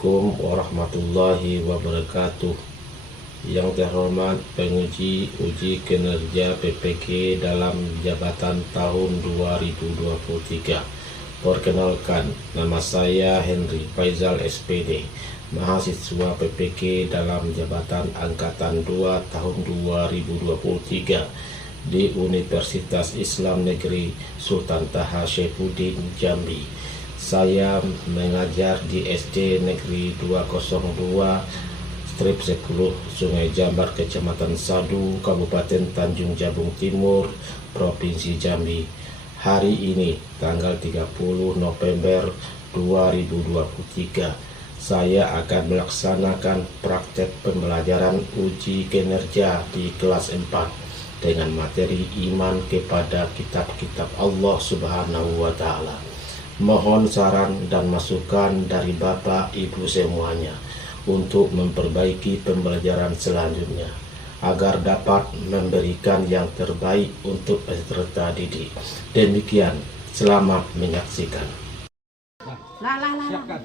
Assalamualaikum warahmatullahi wabarakatuh. Yang terhormat penguji uji kinerja PPK dalam jabatan tahun 2023. Perkenalkan, nama saya Henry Faizal SPD, mahasiswa PPK dalam jabatan angkatan 2 tahun 2023 di Universitas Islam Negeri Sultan Taha Saifuddin Jambi. Saya mengajar di SD Negeri 202/10 Sungai Jambar, Kecamatan Sadu, Kabupaten Tanjung Jabung Timur, Provinsi Jambi. Hari ini, tanggal 30 November 2023, saya akan melaksanakan praktek pembelajaran uji kinerja di kelas 4 dengan materi iman kepada kitab-kitab Allah Subhanahu wa Ta'ala. Mohon saran dan masukan dari Bapak Ibu semuanya untuk memperbaiki pembelajaran selanjutnya agar dapat memberikan yang terbaik untuk peserta didik. Demikian, selamat menyaksikan. Siapkan.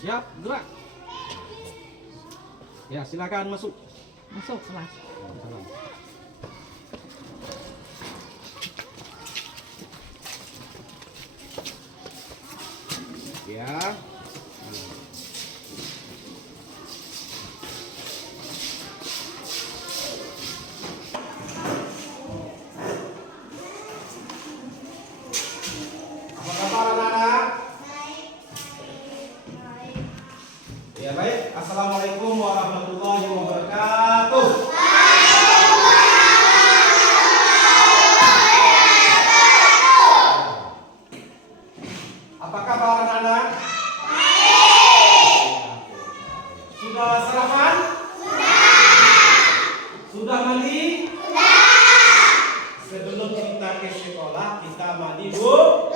Siap, gerak. Ya, silakan masuk. Masuk kelas. Ya. Apa kabar anak-anak? Ya baik. Assalamualaikum warahmatullahi wabarakatuh. Apa kabar anak-anak? Sudah sarapan? Sudah mandi? Sebelum kita ke sekolah, kita mandi dulu.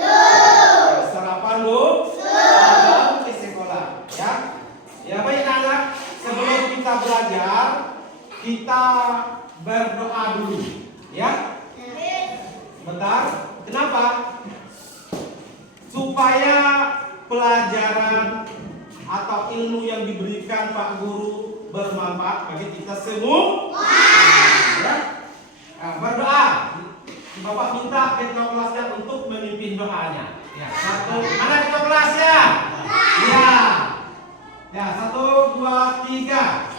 Sarapan dulu. Baru ke sekolah, ya. Ya baik anak, sebelum kita belajar, kita berdoa dulu, ya. Bentar. Kenapa? Supaya pelajaran atau ilmu yang diberikan Pak Guru bermanfaat bagi kita semua. Ya. Nah, berdoa. Bapak minta ketua kelasnya untuk memimpin doanya. Ya, satu. Mana ketua kelasnya? Ya. Ya, 1, 2, 3.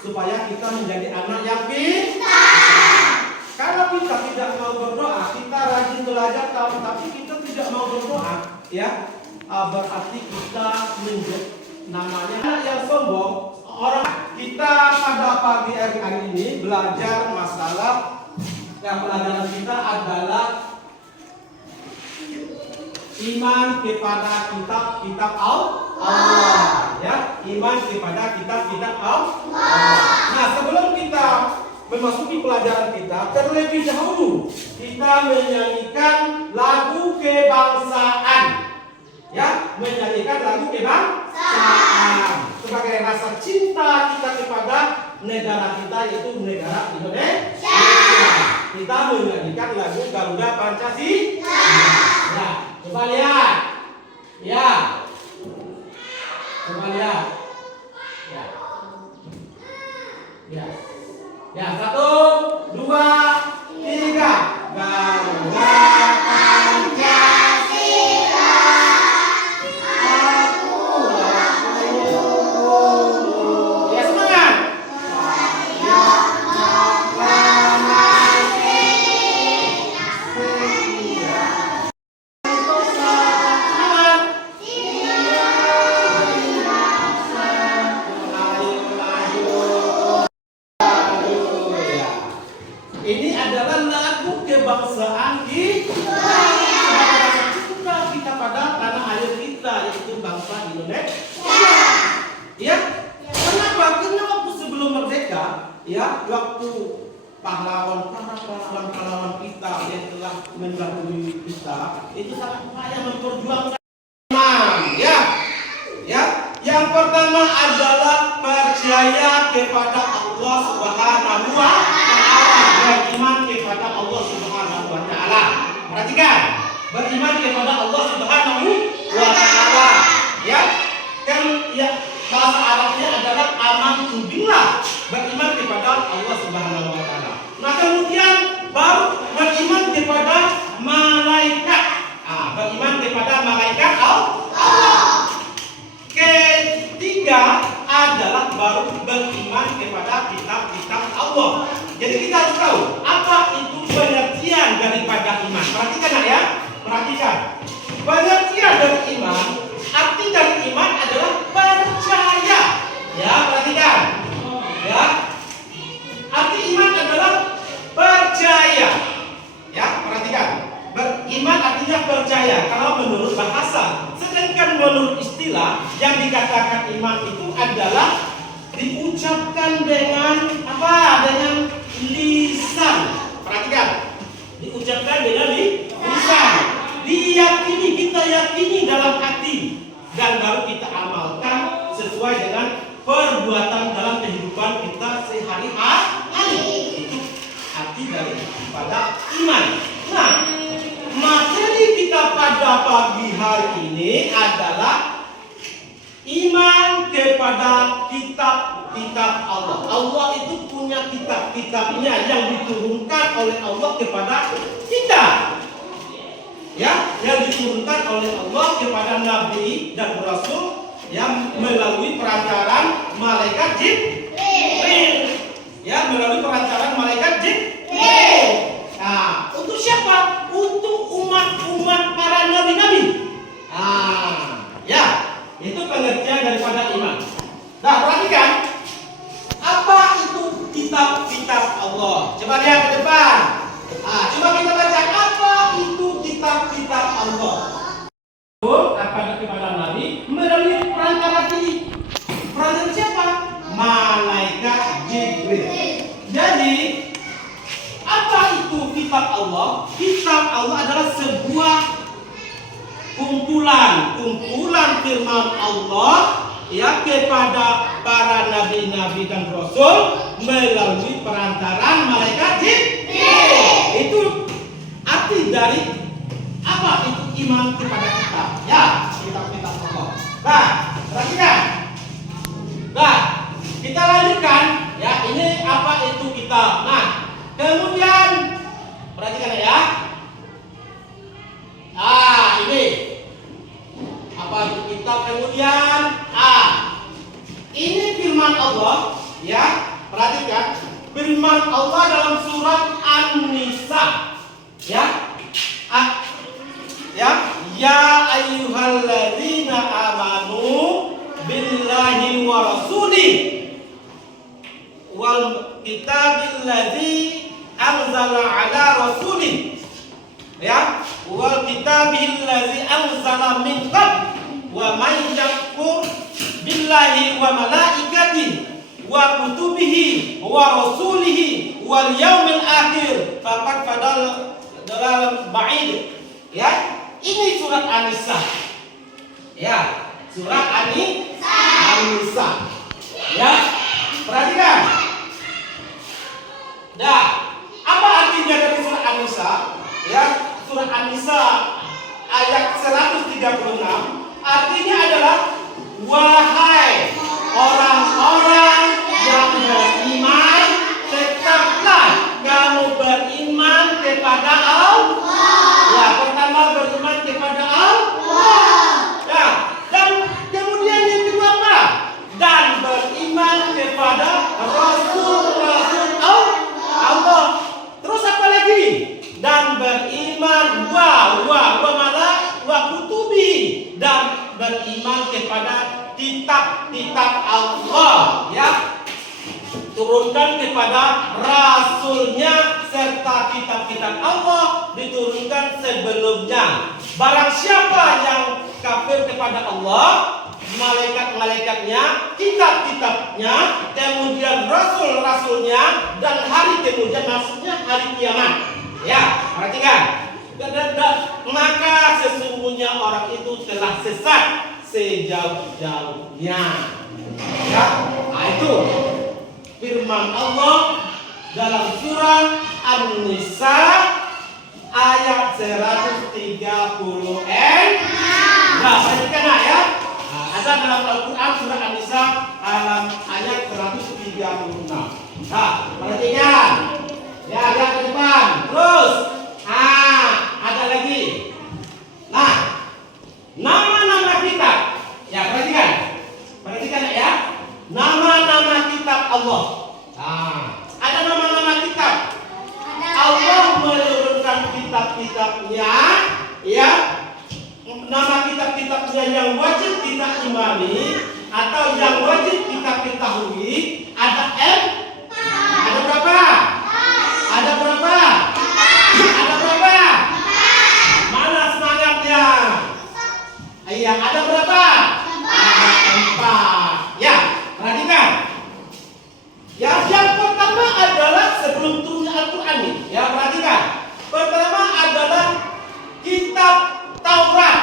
Supaya kita menjadi anak yang pintar. Kalau kita tidak mau berdoa, kita rajin belajar tapi kita tidak mau berdoa, ya, berarti kita menjadi namanya anak yang sombong. Orang kita pada pagi hari ini belajar masalah yang pelajaran kita adalah iman kepada kitab-kitab Allah, ya, iman kepada kitab-kitab Allah. Nah, sebelum kita memasuki pelajaran kita, terlebih dahulu kita menyanyikan lagu kebangsaan, ya, menyanyikan lagu kebangsaan sebagai rasa cinta kita kepada negara kita, yaitu negara Indonesia. Kita menyanyikan lagu Garuda Pancasila. Ya, coba lihat. Ya. Coba lihat. Ya. Ya. Ya, 1, 2, 3. Garuda Pancasila. Ya, semangat. Semangat. bangsa Indonesia. Ya, kenapa? Karena waktu sebelum merdeka, ya, waktu pahlawan kita yang telah mendahului kita itu sangat payah memperjuangkan iman. Ya, ya. Yang pertama adalah percaya kepada Allah Subhanahu wa Ta'ala, beriman kepada Allah Subhanahu wa Ta'ala. Perhatikan, beriman kepada Allah Subhanahu wa Ta'ala. Ya, kan ya bahasa Arabnya adalah amantu billah, beriman kepada Allah Subhanahu wa Ta'ala. Nah, kemudian baru beriman kepada malaikat. Beriman kepada malaikat Allah. Ketiga adalah baru beriman kepada kitab-kitab Allah. Jadi kita harus tahu apa itu pengertian daripada iman. Perhatikan ya, perhatikan. Pengertian dari iman, arti dari iman adalah percaya. Ya, perhatikan. Ya, arti iman adalah percaya. Ya, perhatikan. Beriman artinya percaya kalau menurut bahasa. Sedangkan menurut istilah yang dikatakan iman itu adalah diucapkan dengan apa? Dengan lisan. Perhatikan. Diucapkan dengan lisan. Diyakini, kita yakini dalam hati dan baru kita amalkan sesuai dengan perbuatan dalam kehidupan kita sehari-hari. Itu arti daripada iman. Nah, materi kita pada pagi hari ini adalah iman kepada kitab-kitab Allah. Allah itu punya kitab-kitabnya yang diturunkan oleh Allah kepada kita. Ya, yang diturunkan oleh Allah kepada nabi dan rasul yang melalui perantaran malaikat Jibril. Ya, melalui perantaran malaikat Jibril. Nah, untuk siapa? Untuk umat-umat para nabi-nabi. Ya, itu pengertian daripada iman. Nah, perhatikan apa itu kitab-kitab Allah. Coba lihat ke depan. Coba kita baca apa itu kitab-kitab Allah. Kepada nabi melalui perantara ini. Perantara siapa? Malaikat Jibril. Jadi apa itu kitab Allah? Kitab Allah adalah sebuah kumpulan firman Allah ya kepada para nabi-nabi dan rasul melalui perantaran malaikat Jibril. Itu arti dari apa itu iman kepada kitab. Ya, kitab-kitab Allah. Nah, perhatikan. Nah, kita lanjutkan ya, ini apa itu kitab. Nah, kemudian perhatikan ya. Ini apa itu kitab. Kemudian ini firman Allah ya. Perhatikan firman Allah dalam surat An-Nisa ya. Ya ayyuhalladzina amanu billahi wa rasulih wal kitabil ladzi anzala ala rasulih ya wal kitabil ladzi anzala min qabl wa may yakfur billahi wa malaikatihi wa kutubihi wa rasulihi wal yaumil akhir faqad fadal dalam ba'id. Ya, ini surat An-Nisa. Ya, surat An-Nisa. Ya, perhatikan. Nah, apa artinya dari surat An-Nisa? Ya, surat An-Nisa ayat 136 artinya adalah wahai orang-orang yang beriman, tetaplah kamu beriman kepada Allah. Ya, pertama beriman kepada Allah. Ya, dan kemudian yang kedua apa? Dan beriman kepada Rasul-Rasul Allah. Terus apa lagi? Dan beriman wa kutubi, dan beriman kepada kitab-kitab Allah ya, turunkan kepada rasulnya serta kitab-kitab Allah diturunkan sebelumnya. Barang siapa yang kafir kepada Allah malaikat-malaikatnya, kitab-kitabnya, kemudian rasul-rasulnya, dan hari kemudian maksudnya hari kiamat. Ya, perhatikan. Maka sesungguhnya orang itu telah sesat sejauh-jauhnya. Ya, nah itu firman Allah dalam surah An-Nisa ayat 136. Nah, perhatikan ya. Nah, ada dalam Al-Quran surah An-Nisa ayat 136. Nah, perhatikan. Ya, lihat ke depan. Terus. Ada lagi. Nah, nama-nama kitab. Ya, perhatikan. Perhatikan ya. Nama-nama kitab Allah. Nah, ada nama-nama kitab. Allah menurunkan kitab-kitabnya, ya. Nama kitab-kitabnya yang wajib kita imani atau yang wajib kita ketahui ada M. Ada berapa? Ada berapa? Ada berapa? Mana semangatnya? Iya, ada berapa? Ada 4. Ya, perhatikan. Ya, yang pertama adalah sebelum turunnya Al-Quran ini. Ya, perhatikan. Pertama adalah kitab Taurat.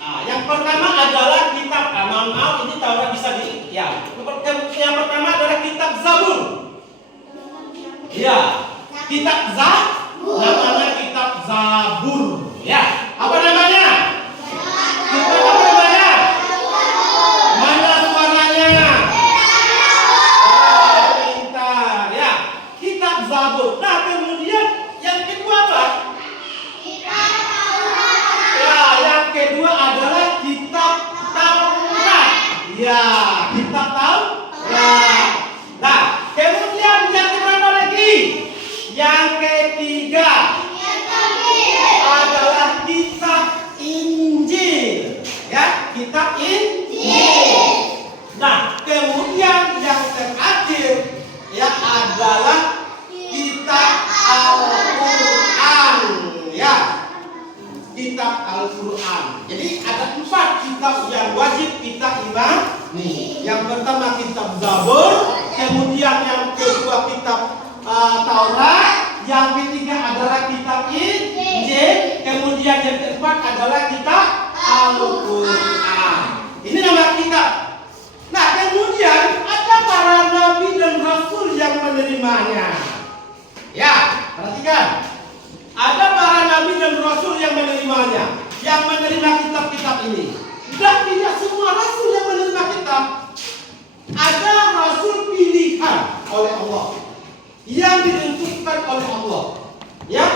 Nah, yang pertama adalah kitab. Maaf, ini Taurat bisa di. Ya, yang pertama adalah kitab Zabur. Ya, kitab Zabur. Namanya kitab Zabur. Ya, apa namanya? Kitab apa namanya? Mana suaranya? Pintar. Ya, kitab Zabur. Nah, kemudian yang kedua apa? Ya, yang kedua adalah kitab Taurat. Ya, kitab Taurat. Nah, kemudian yang keberapa lagi? Yang ketiga adalah kitab Injil. Ya, kitab Injil. Nah, kemudian yang terakhir ya adalah kitab Al-Quran. Ya, kitab Al-Quran. Jadi ada 4 kitab yang wajib kita imani. Yang pertama kitab Zabur, kemudian yang kedua kitab Taurat, yang ketiga adalah kitab Injil, kemudian yang keempat adalah kitab Al-Quran. Ini nama kitab. Nah, kemudian ada para nabi dan rasul yang menerimanya. Ya, perhatikan. Ada para nabi dan rasul yang menerimanya, yang menerima kitab-kitab ini. Dan tidak semua rasul yang menerima kitab. Ada rasul pilihan oleh Allah, yang ditentukan oleh Allah. Ya,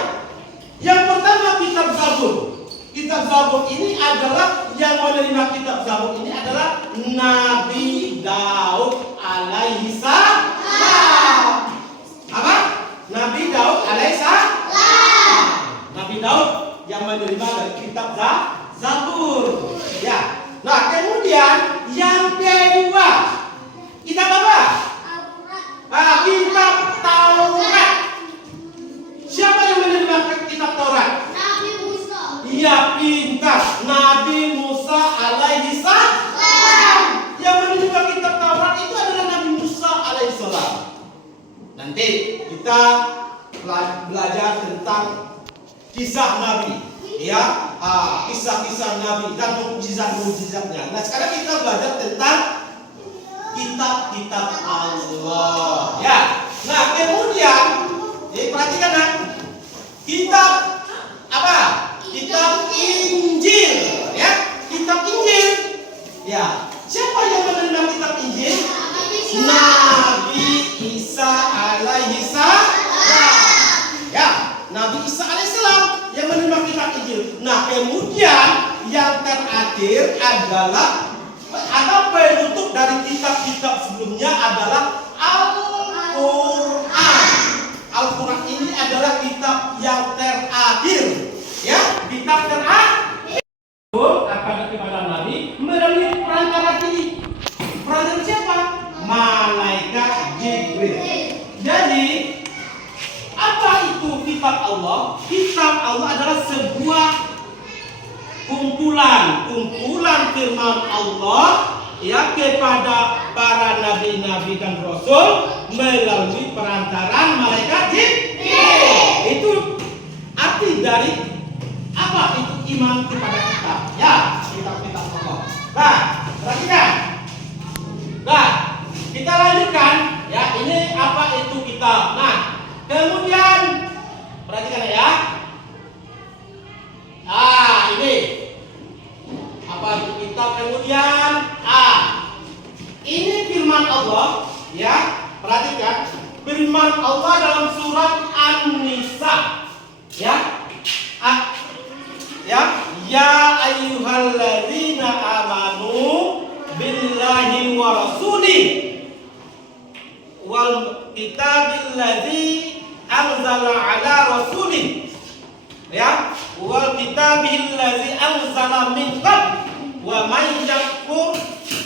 yang pertama kitab Zabur. Kitab Zabur ini adalah yang menerima kitab Zabur ini adalah Nabi Daud alaihi salam. Apa? Nabi Daud alaihi salam. Nabi Daud yang menerima dari kitab Zabur. Ya. Nah, kemudian yang kedua kitab apa? Kitab Taurat. Siapa yang menerima kitab Taurat? Nabi Musa. Iya, pintar. Nabi Musa alaihi salam. Yang menerima kitab Taurat itu adalah Nabi Musa alaihi salam. Nanti kita belajar tentang kisah Nabi, ya, kisah-kisah Nabi dan mukjizat-mukjizatnya. Nah, sekarang kita belajar tentang kitab-kitab Allah. Ya. Nah, kemudian perhatikan nah. Kitab apa? Kitab Injil, ya. Kitab Injil. Ya. Siapa yang menerima kitab Injil? Nabi Isa alaihi salam. Ya, Nabi Isa alaihi salam yang menerima kitab Injil. Nah, kemudian yang terakhir adalah ada penutup dari kitab-kitab sebelumnya adalah Al-Quran. Al-Quran ini adalah kitab yang terakhir, ya, kitab terakhir. Kepada Nabi melalui perantara ini. Perantara siapa? Malaikat Jibril. Jadi apa itu kitab Allah? Kitab Allah adalah sebuah kumpulan firman Allah ya kepada para nabi-nabi dan rasul melalui perantaran malaikat Jibril. Itu arti dari apa itu iman kepada kitab. Ya, kitab-kitab Allah. Nah, perhatikan. Nah, kita lanjutkan ya, ini apa itu kitab. Nah, kemudian perhatikan ya. Ini apa itu kitab. Kemudian ini firman Allah ya. Perhatikan firman Allah dalam surat An-Nisa ya. Ya ayyuhalladzina amanu billahi wa rasuli wal kitabilladzi anzala ala rasuli ya wal kitabilladzi anzala min qabl wa may yakfur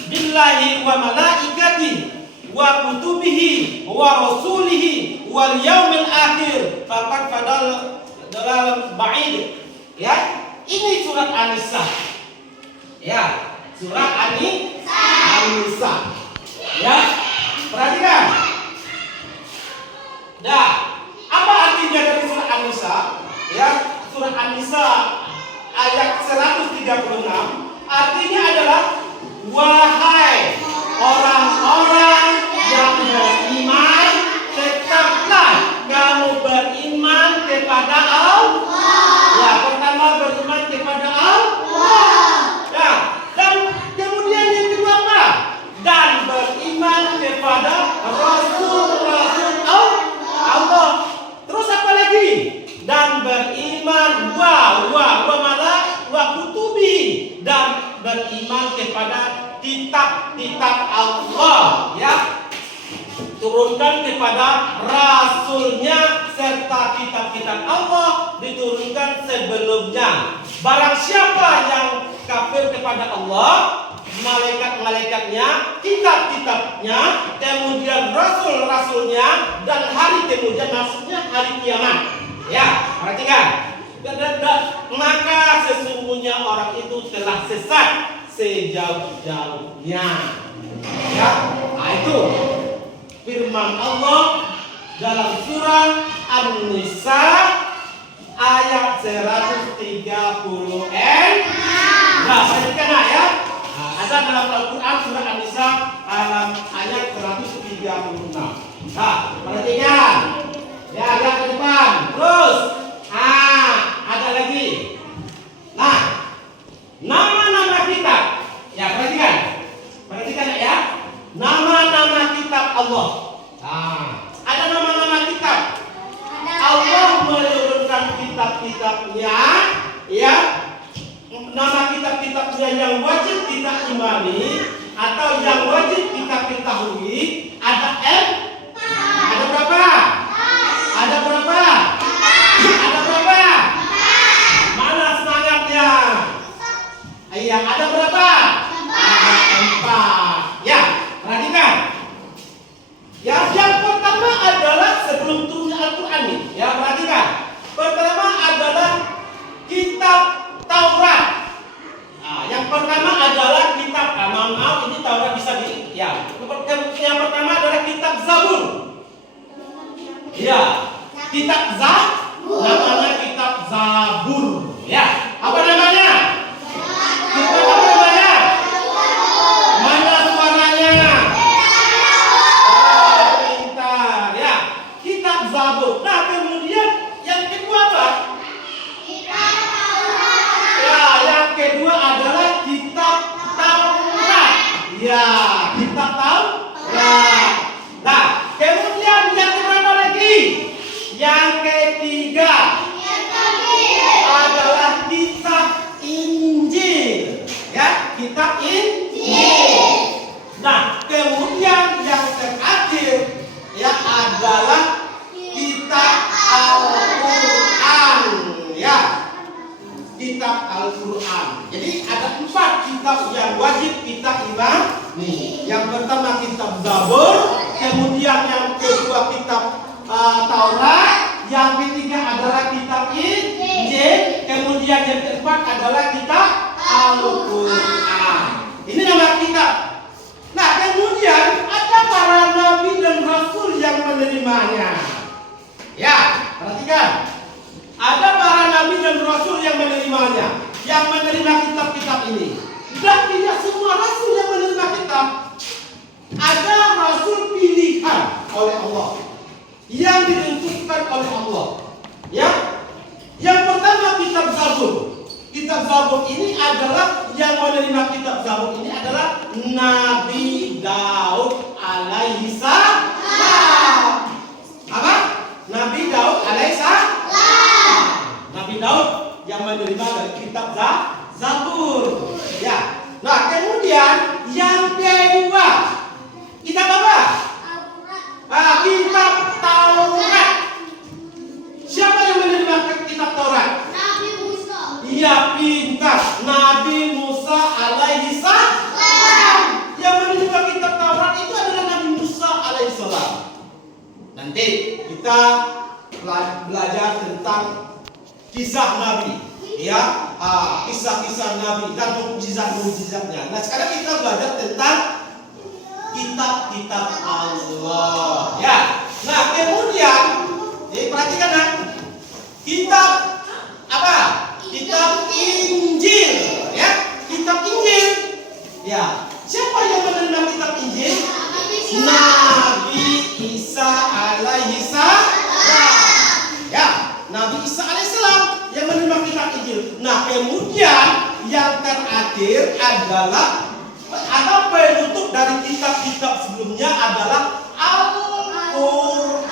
billahi wa malaikatihi wa kutubihi wa rasulihi wal yaumil akhir faqad fadal dalam ba'id ya. Ini surat An-Nisa ya, surat An-Nisa ya. Perhatikan. Nah, apa artinya dari surat An-Nisa ya? Surat An-Nisa ayat 136 artinya adalah wahai orang-orang yang beriman, tetaplah kamu beriman kepada Allah. Ya, pertama beriman kepada Allah. Ya, dan kemudian yang kedua apa? Dan beriman kepada Rasul-Rasul Allah. Terus apa lagi? Dan beriman wa kutubi, dan beriman kepada kitab-kitab Allah ya, turunkan kepada rasulnya, serta kitab-kitab Allah diturunkan sebelumnya. Barang siapa yang kafir kepada Allah, malaikat-malaikatnya, kitab-kitabnya, kemudian rasul-rasulnya, dan hari kemudian, maksudnya hari kiamat ya. Perhatikan. Maka sesungguhnya orang itu telah sesat sejauh-jauhnya ya. Nah, itu firman Allah dalam surah An-Nisa ayat 136. Nah, perhatikan ya. Ada dalam Al-Quran surah An-Nisa ayat 136. Nah, perhatikan. Ya, lihat ke depan. Terus, ada lagi. Nah, nama-nama kitab. Ya, perhatikan. Perhatikan ya. Nama-nama kitab Allah. Ada nama-nama kitab. Allah menurunkan kitab-kitabnya ya. Nama kitab-kitabnya yang wajib kita imani atau yang wajib kita ketahui ada ada berapa? Ada berapa? Ada berapa? Mana semangatnya? Iya, ada berapa? Ada 4. Ya, perhatikan. Ya, yang pertama adalah sebelum turunnya Al-Quran nih. Ya, perhatikan. Pertama adalah kitab Taurat. Nah, yang pertama adalah kitab, maaf ini Taurat bisa di ya. Yang pertama adalah kitab Zabur. Ya, kitab Zabur. Namanya kitab Zabur. Ya, apa namanya? Kitab apa namanya? Mana suaranya? Pintar ya. Kitab Zabur. Nah, kemudian yang kedua apa? Ya, yang kedua adalah kitab Taurat. Ya, kitab Taurat. Nah, kemudian yang berapa lagi? Yang ketiga adalah kitab Injil. Ya, kitab Injil. Nah, kemudian yang terakhir ya adalah kitab Al-Quran. Ya, kitab Al-Quran. Jadi ada 4 kitab yang wajib kita imani. Yang pertama kitab Zabur, kemudian yang kedua kitab Taurat, yang ketiga adalah kitab Injil, kemudian yang keempat adalah kitab Al-Quran. kitab. Nah, kemudian ada para nabi dan rasul yang menerimanya. Ya, perhatikan. Ada para nabi dan rasul yang menerimanya, yang menerima kitab-kitab ini. Dan tidak semua rasul yang menerima kitab. Ada rasul pilihan oleh Allah, yang ditentukan oleh Allah. Ya, yang pertama kitab Zabur. Kitab Zabur ini adalah yang menerima kitab Zabur ini adalah Nabi Daud alaihi salam. Apa? Nabi Daud alaihi salam. Nabi Daud yang menerima dari kitab Zabur. Ya. Nah, kemudian yang kedua, kitab apa? Kitab Taurat. Siapa yang menerima kitab Taurat? Nabi Musa. Iya, pintar. Nabi Musa alaihi salam. Yang menerima kitab Taurat itu adalah Nabi Musa alaihi salam. Nanti kita belajar tentang kisah Nabi, ya, kisah-kisah Nabi dan mukjizat-mukjizatnya. Nah, sekarang kita belajar tentang kitab-kitab Allah. Ya. Nah, kemudian perhatikan, nah, kitab apa? Kitab Injil, ya. Kitab Injil. Ya. Siapa yang menerima kitab Injil? Nabi Isa alaihi salam. Ya, Nabi Isa alaihissalam yang menerima kitab Injil. Nah, kemudian yang terakhir adalah ada penutup dari kitab-kitab sebelumnya adalah Al-Quran.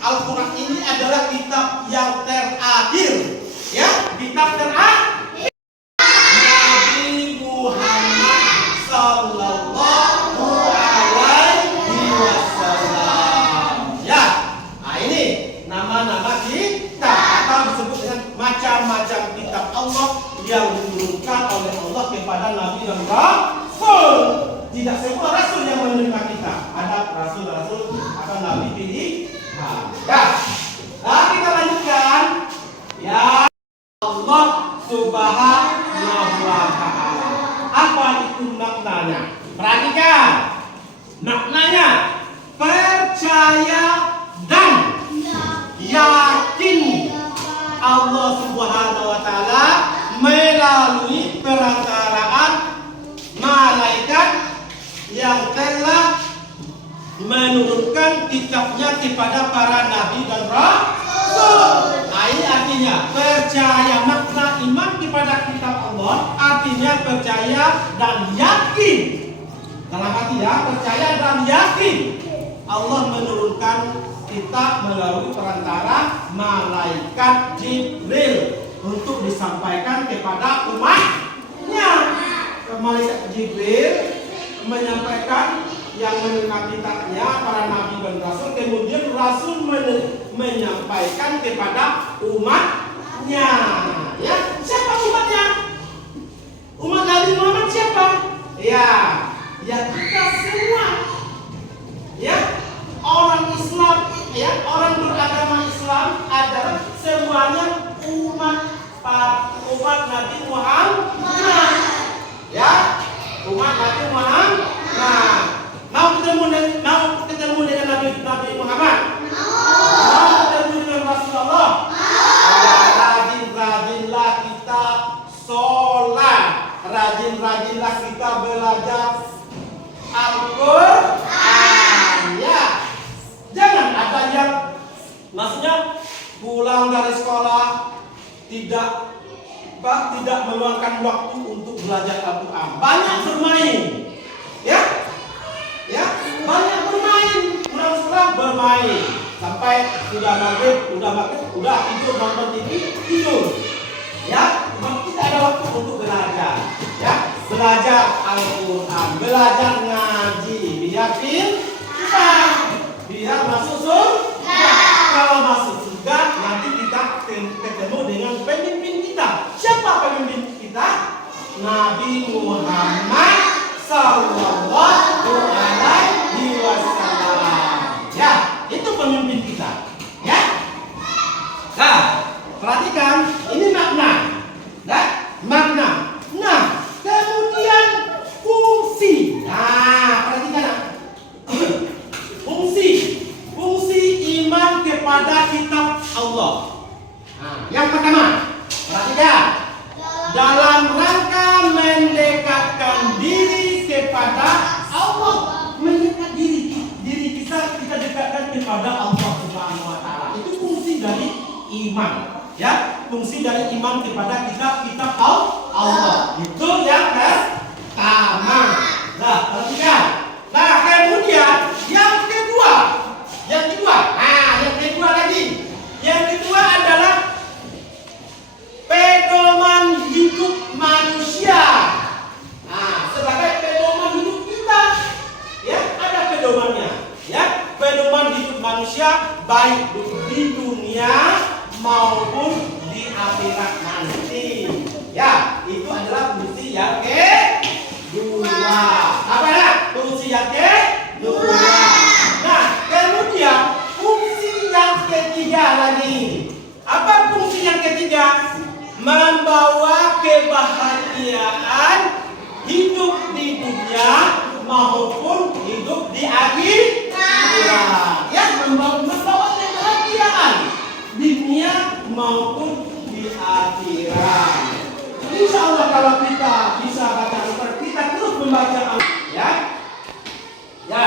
Al-Quran ini adalah kitab yang terakhir, ya, kitab terakhir. Nabi Muhammad Sallallahu Alaihi Wasallam. Ya, nah ini nama-nama kitab atau disebut dengan macam-macam kitab Allah yang diturunkan oleh Allah kepada Nabi dan Rasul. Tidak semua Rasul yang menerima kitab. Ada Rasul-Rasul atau Nabi pilihan. Nah, kita lanjutkan. Ya, Allah Subhanahu wa Ta'ala. Apa itu maknanya? Perhatikan. Maknanya percaya dan yakin Allah Subhanahu wa Ta'ala melalui perantaraan malaikat yang telah menurunkan kitabnya kepada para nabi dan rasul. Nah, ini artinya percaya, makna iman kepada kitab Allah artinya percaya dan yakin. Dalam arti, ya, percaya dan yakin Allah menurunkan kitab melalui perantara malaikat Jibril untuk disampaikan kepada umatnya. Malaikat Jibril menyampaikan yang menerima kitabnya para nabi dan rasul, kemudian rasul menyampaikan kepada umatnya. Ya, siapa umatnya? Umat Nabi Muhammad siapa? Ya, ya kita semua. Ya, orang Islam, ya, orang beragama Islam adalah semuanya umat Nabi Muhammad. Ya, umat Nabi Muhammad. Nah, mau ketemu dengan Nabi Muhammad? Mau ketemu dengan Rasulullah? Rajin-rajinlah kita sholat, rajin-rajinlah kita belajar Al-Quran. Ya, jangan ada yang maksudnya pulang dari sekolah tidak meluangkan waktu untuk belajar Al-Quran. Banyak bermain, ya, banyak bermain. Pulang sekolah bermain sampai sudah maghrib, udah tidur, nonton TV, tidur. Ya, tidak ada waktu untuk belajar. Ya, belajar Al-Quran, belajar ngaji, biar pintar, biar masuk surga. Kalau masuk surga, nanti kita ketemu dengan pemimpin kita. Siapa pemimpin kita? Nabi Muhammad Sallallahu Alaihi Wasallam. Ya, itu pemimpin kita. Ya. Nah, perhatikan ini makna. Nah, makna. Nah, kemudian fungsi. iman. Ya, fungsi dari iman kepada kitab-kitab Allah. Itu yang pertama. Nah, perhatikan. Nah, kemudian yang kedua. Nah, yang kedua lagi. Yang kedua adalah pedoman hidup manusia. Nah, sebagai pedoman hidup kita, ya ada pedomannya. Ya, pedoman hidup manusia baik di dunia maupun di akhirat nanti. Ya, itu adalah fungsi yang kedua. Apa ya? Fungsi yang kedua. Nah, kemudian fungsi yang ketiga lagi. Apa fungsi yang ketiga? Membawa kebahagiaan hidup di dunia maupun hidup di akhirat. Ya, membawa kebahagiaan di dunia maupun di akhirat. Insya Allah kalau kita bisa baca Al-Quran, kita terus membaca Al-Quran, ya.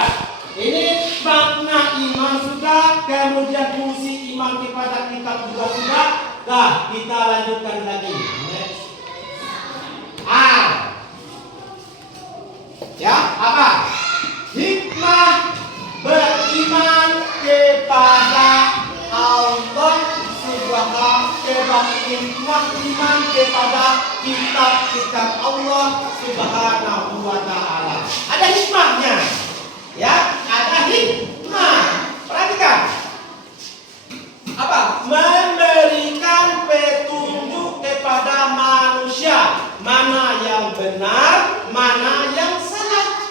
Ini makna iman sudah, kemudian fungsi iman kepada kitab juga sudah. Nah, kita lanjutkan lagi. Ya, apa? Hikmah beriman kepada Allah Subhanahu hikmah iman kepada kitab-kitab Allah Subhanahu wa taala. Ada hikmahnya. Ya, ada hikmah. Perhatikan. Apa? Memberikan petunjuk kepada manusia mana yang benar, mana yang salah.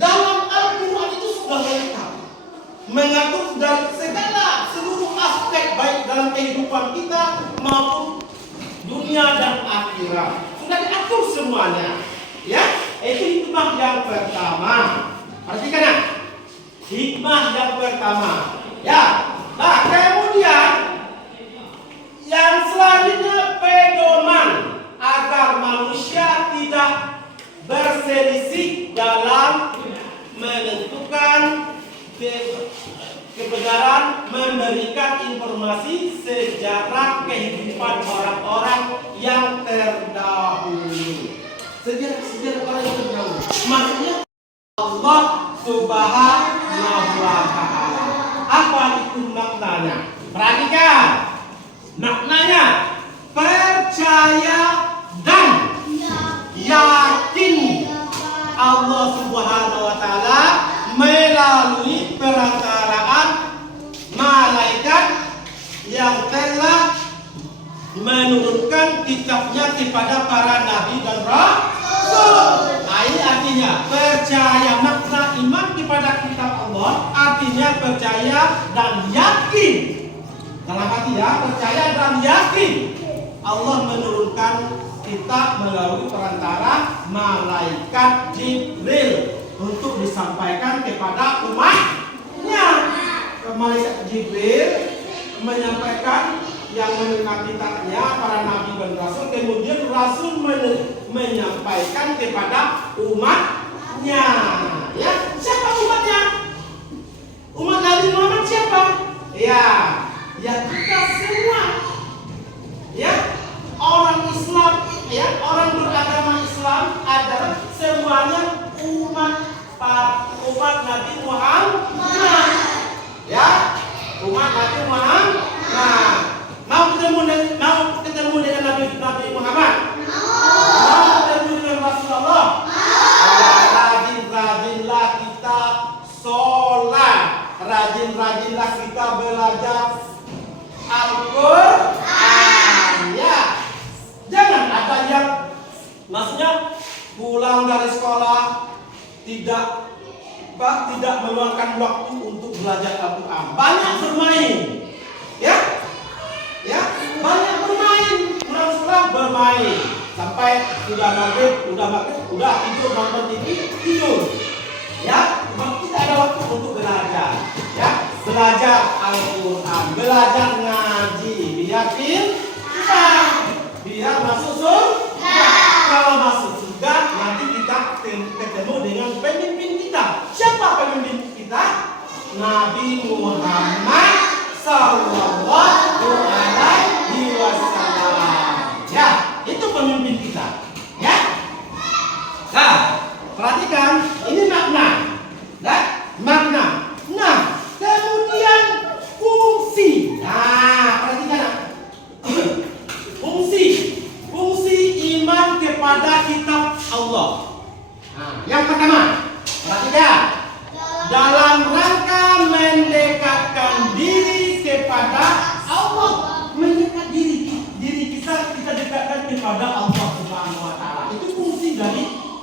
Dalam Al-Quran itu sudah lengkap mengatur dari seluruh aspek baik dalam kehidupan kita maupun dunia dan akhirat. Sudah diatur semuanya. Ya, itu hikmah yang pertama. Perhatikan ya. Hikmah yang pertama. Ya. Nah, kemudian yang selanjutnya pedoman agar manusia tidak berselisih dalam menentukan kebenaran, memberikan informasi sejarah kehidupan orang-orang yang terdahulu. Sejarah orang yang terdahulu. Maksudnya Allah Subhanahu wa taala. Apa itu maknanya? Perhatikan. Maknanya percaya dan yakin Allah Subhanahu wa taala melalui perantaraan malaikat yang telah menurunkan kitabnya kepada para nabi dan rasul. Nah, ini artinya percaya, makna iman kepada kitab Allah artinya percaya dan yakin. Dalam hati ya, percaya dan yakin Allah menurunkan kitab melalui perantara malaikat Jibril untuk disampaikan kepada umatnya. Malaikat Jibril menyampaikan yang menerima kitabnya para nabi dan rasul, kemudian rasul menyampaikan kepada umatnya. Ya, siapa umatnya? Umat Nabi Muhammad siapa? Ya, kita semua. Ya, orang Islam, ya, orang beragama Islam adalah semuanya umat Nabi Muhammad. Ya, umat Nabi Muhammad. Nah, mau ketemu dengan Nabi Muhammad? Mau ketemu dengan Rasulullah? Rajin-rajinlah kita sholat, rajin-rajinlah kita belajar Al-Quran. Ya, jangan ada yang maksudnya pulang dari sekolah tidak meluangkan waktu untuk belajar Al-Quran. Banyak bermain. Ya, banyak bermain, pulang sekolah bermain sampai sudah maghrib, udah tidur, nonton TV, tidur. Ya, tidak ada waktu untuk belajar. Ya, belajar Al-Quran, belajar ngaji, biar masuk surga. Kalau masuk surga, nanti kita ketemu dengan pemimpin kita. Siapa pemimpin kita? Nabi Muhammad Sallallahu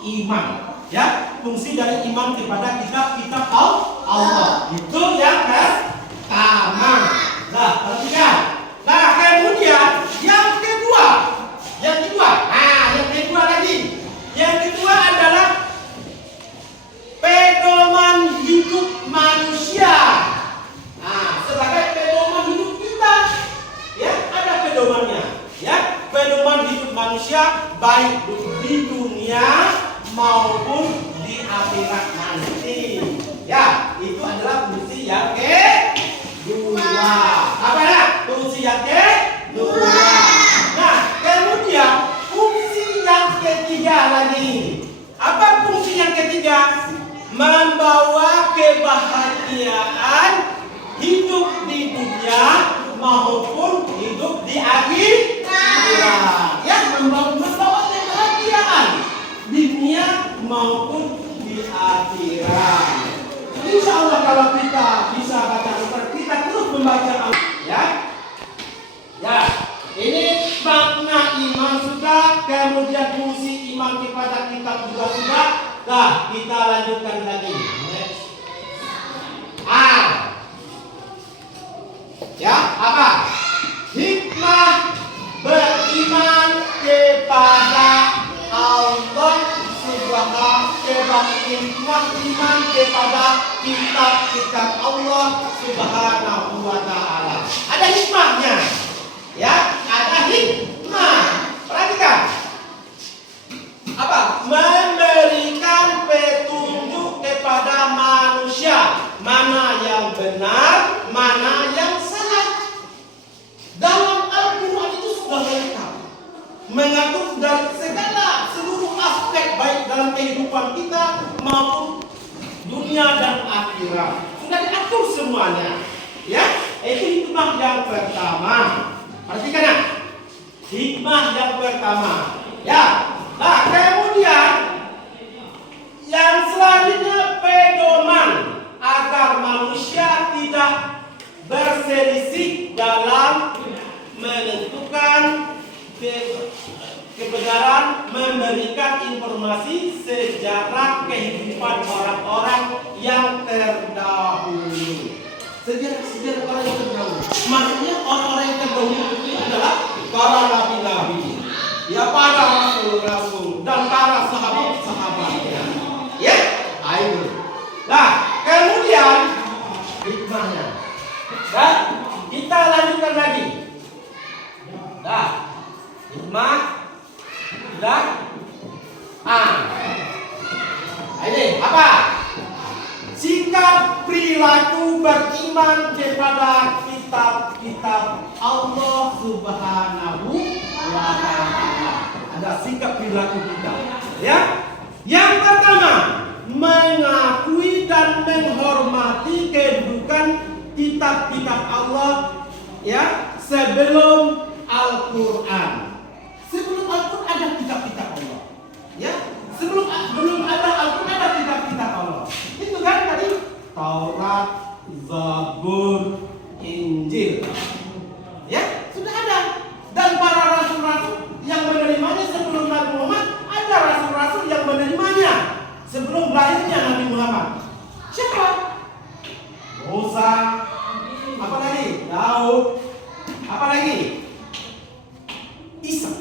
iman. Ya, fungsi dari iman kepada kitab-kitab Allah. Itu yang pertama. Nah, perhatikan. Nah, kemudian yang kedua. Nah, yang kedua lagi. Yang kedua adalah pedoman hidup manusia. Nah, sebagai pedoman hidup kita, ya ada pedomannya. Ya, pedoman hidup manusia baik di dunia maupun di akhirat nanti. Ya, itu adalah fungsi yang kedua. Apa ya? Fungsi yang kedua. Nah, kemudian fungsi yang ketiga lagi. Apa fungsi yang ketiga? Membawa kebahagiaan hidup di dunia maupun hidup di akhirat. Ya, membawa kebahagiaan di dunia maupun di akhirat. Insya Allah kalau kita bisa baca Al-Quran, kita terus membaca Al-Quran, ya. Ya, ini makna iman sudah, kemudian fungsi iman kepada kitab juga sudah. Nah, kita lanjutkan lagi. Ya, apa? Hikmah beriman kepada Allah hikmah iman kepada kitab-kitab Allah Subhanahu wa ta'ala. Ada hikmahnya. Ya, ada hikmah. Perhatikan. Apa? Memberikan petunjuk kepada manusia, mana yang benar, mana yang salah. Dalam Al-Quran itu sudah lengkap, mengatur dari seluruh aspek baik dalam kehidupan kita maupun dunia dan akhirat. Sudah diatur semuanya. Ya, itu hikmah yang pertama. Perhatikan ya. Hikmah yang pertama. Ya. Nah, kemudian yang selanjutnya pedoman agar manusia tidak berselisih dalam menentukan kebenaran, memberikan informasi sejarah kehidupan orang-orang yang terdahulu. Sejarah orang yang terdahulu. Maksudnya orang-orang yang terdahulu itu adalah para nabi-nabi, ya, para rasul-rasul dan para sahabat-sahabatnya. Ya, ayo. Nah, kemudian hikmahnya. Nah, kita lanjutkan lagi. Nah, hikmah sudah. Ini apa? Sikap perilaku beriman kepada kitab-kitab Allah Subhanahu wa ta'ala. Ada sikap perilaku kita. Ya. Yang pertama, mengakui dan menghormati kedudukan kitab-kitab Allah, ya, sebelum Al-Quran. Sebelum Al-Quran ada kitab-kitab Allah. Ya, belum ada Al-Quran ada kitab-kitab Allah. Itu kan tadi Taurat, Zabur, Injil. Ya, sudah ada. Dan para rasul-rasul yang menerimanya sebelum Nabi Muhammad, ada rasul-rasul yang menerimanya sebelum lahirnya Nabi Muhammad. Siapa? Musa. Apa lagi? Daud. Apa lagi? Isa.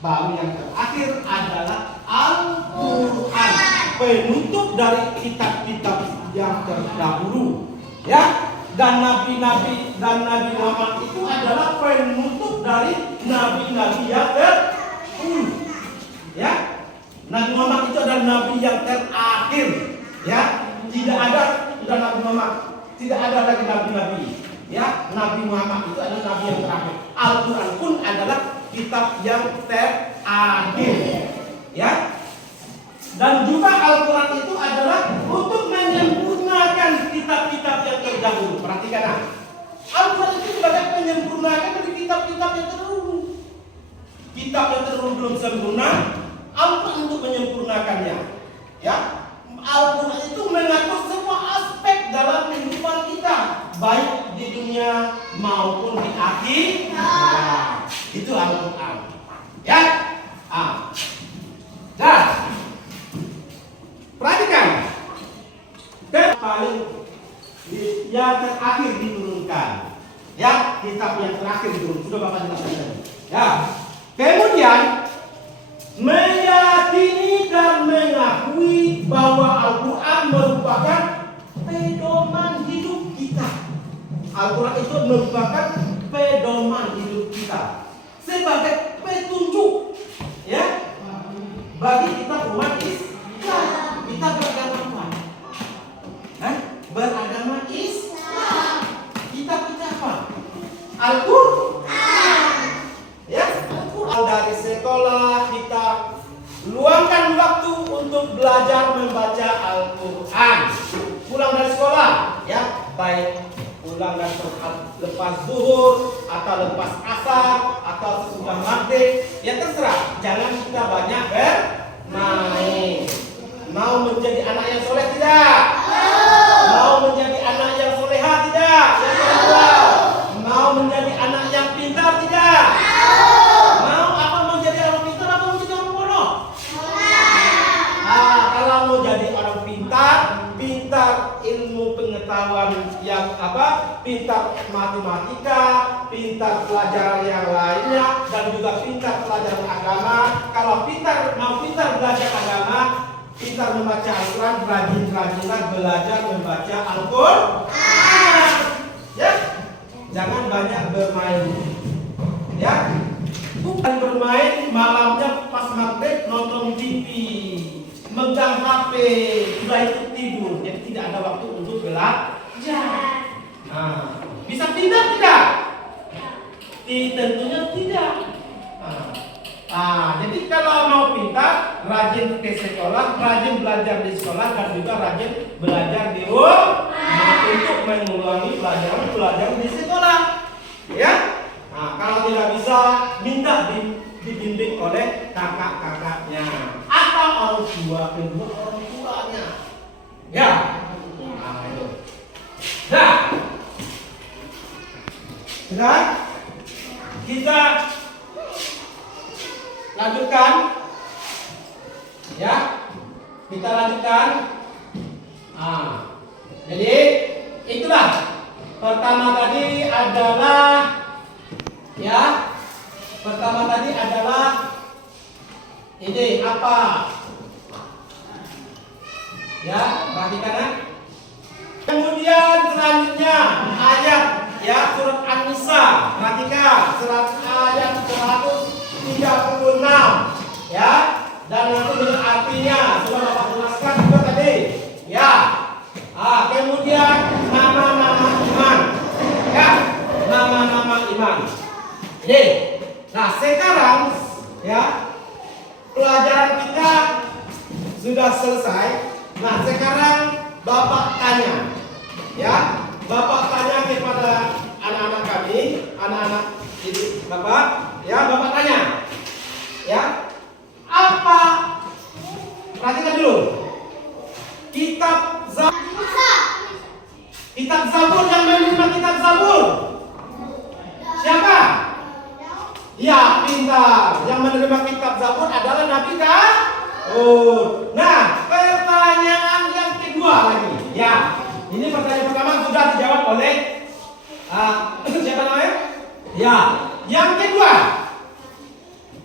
Baru yang terakhir adalah Al-Quran, penutup dari kitab-kitab yang terdahulu. Ya. Dan nabi-nabi dan Nabi Muhammad itu adalah penutup dari nabi-nabi yang terdahulu. Ya. Nabi Muhammad itu adalah nabi yang terakhir. Ya. Tidak ada sudah Nabi Muhammad, tidak ada lagi nabi-nabi. Ya, Nabi Muhammad itu adalah nabi yang terakhir. Al-Quran pun adalah kitab yang terakhir. Ya. Dan juga Al-Quran itu adalah untuk menyempurnakan kitab-kitab yang terdahulu. Perhatikan, Al-Quran itu sebagai penyempurnaan dari kitab-kitab yang terdahulu. Kitab yang terdahulu belum sempurna, Al-Quran untuk menyempurnakannya. Ya, Al-Quran itu mengatur semua aspek dalam kehidupan kita, baik di dunia maupun di akhirat. Itu Al-Quran. Ya. Nah, yang terakhir diturunkan. Ya, kitab yang terakhir diturunkan. Sudah Bapak jelaskan tadi. Ya. Kemudian meyakini dan mengakui bahwa Al-Quran merupakan pedoman hidup kita. Al-Quran itu merupakan pedoman hidup kita sebagai petunjuk, ya, bagi kita umat Islam. Kita beragama apa? Beragama Islam. Kita apa? Al-Quran. Ya, Al-Quran. Dari sekolah kita luangkan waktu untuk belajar membaca Al-Quran. Pulang dari sekolah, ya, baik pulang dari sholat lepas zuhur atau lepas asar atau sesudah maghrib, ya terserah. Jangan kita banyak bermain. Mau menjadi anak yang soleh tidak? Mau menjadi anak yang soleha tidak? Yang kedua, mau menjadi anak yang pintar tidak? Mau apa menjadi orang pintar atau menjadi orang bodoh? Kalau mau jadi orang pintar, pintar ilmu pengetahuan yang apa? Pintar matematika, pintar pelajaran yang lainnya, dan juga pintar pelajaran agama. Kalau mau pintar belajar agama, pintar membaca Al-Quran, rajin-rajinlah belajar membaca Al-Quran. Ya, jangan banyak bermain. Ya, bukan bermain malamnya pas maghrib nonton TV, megang HP, sudah itu tidur. Jadi tidak ada waktu untuk belajar. Bisa pintar tidak? Tentunya tidak. Jadi kalau mau pintar, rajin ke sekolah, rajin belajar di sekolah, dan juga rajin belajar di rumah untuk mengulangi pelajaran di sekolah. Ya, kalau tidak bisa, minta dibimbing oleh kakak-kakaknya atau orang tua, kedua orang tuanya. Ya, itu. Nah, sekarang kita lanjutkan, ya, kita lanjutkan. Jadi itulah pertama tadi adalah, ya, pertama tadi adalah ini apa? Ya, perhatikan ya. Kemudian selanjutnya ayat, ya, surat An-Nisa. Perhatikan surat ayat 136, ya, dan nanti dengan artinya sudah Bapak jelaskan juga tadi, ya. Kemudian nama-nama iman, ya, nama-nama iman. Jadi, nah sekarang, ya, pelajaran kita sudah selesai. Nah sekarang Bapak tanya, ya, Bapak tanya kepada anak-anak kami, anak-anak ini Bapak, ya, Bapak tanya, ya, apa? Perhatikan dulu. Kitab Zabur, yang menerima kitab Zabur siapa? Ya, pintar. Yang menerima kitab Zabur adalah Nabi Daud. Nah, pertanyaan yang kedua lagi. Ya, ini pertanyaan pertama sudah dijawab oleh siapa namanya? Ya, yang kedua,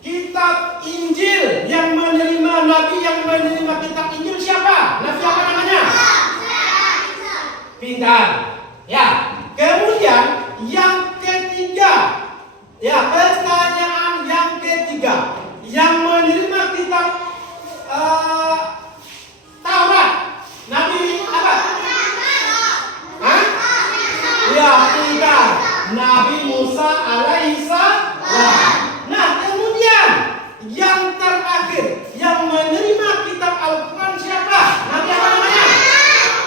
kitab Injil yang menerima Nabi yang menerima kitab Injil siapa? Nabi apa namanya? Pintar. Ya, kemudian yang ketiga, ya, pertanyaan yang ketiga, yang menerima kitab Taurat Nabi apa? Ya, pintar. Nabi Musa alaihissalam. Nah, kemudian yang terakhir yang menerima kitab Al-Quran siapa? Nabi apa namanya?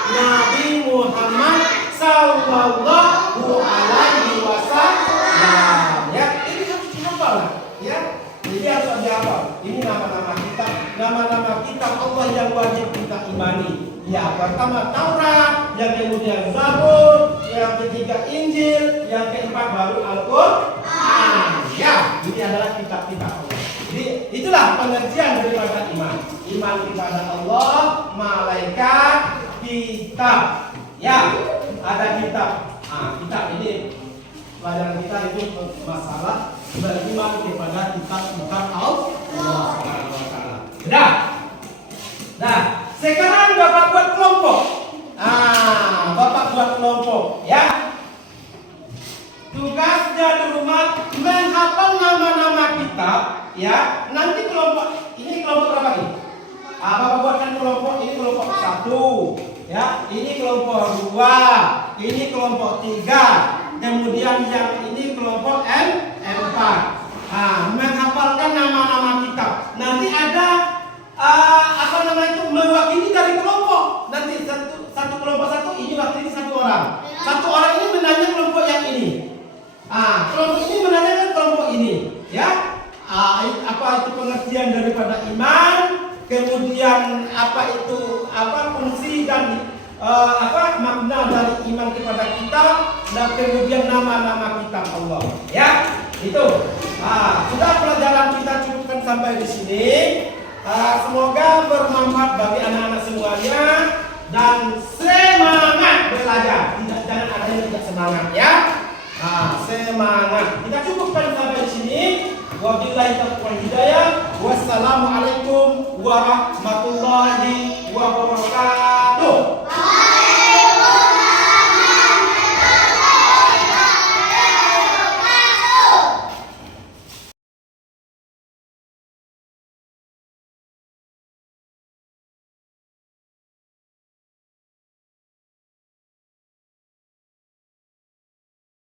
Nabi Muhammad sallallahu alaihi wasallam. Ya, ini harus dihafal, ya. Jadi harus dihafal. Ini nama-nama kitab Allah yang wajib kita imani. Ya, pertama Taurat, yang kemudian Zabur, yang ketiga Injil, yang keempat baru Al-Quran. Ya, ini adalah kitab-kitab Allah. Jadi itulah pengertian daripada iman. Iman kepada Allah, malaikat, kitab. Ya, ada kitab. Kitab ini pelajaran kita itu masalah beriman kepada kitab Allah Subhanahu wa taala. Sudah. Nah, sekarang Bapak buat kelompok. Bapak buat kelompok ya. Tugasnya di rumah menghafal nama-nama kitab ya. Nanti kelompok ini kelompok berapa nih? Bapak buatkan kelompok ini kelompok 1 ya. Ini kelompok 2, ini kelompok 3. Kemudian yang ini kelompok M4. Menghafalkan nama-nama kitab. Nanti ada mewakili dari kelompok. Nanti satu kelompok satu ini wakili satu orang. Satu orang ini menanya kelompok yang ini. Kelompok ini menanyakan kelompok ini. Ya. Apa itu pengertian daripada iman? Kemudian apa itu fungsi dan makna dari iman kepada kitab, dan kemudian nama-nama kitab Allah. Ya, itu. Sudah pelajaran kita cukupkan sampai di sini. Semoga bermanfaat bagi anak-anak semuanya dan semangat belajar. Jangan ada yang tidak semangat ya. Semangat. Kita cukupkan sampai di sini. Wabillahi taufiq wal hidayah. Wassalamualaikum warahmatullahi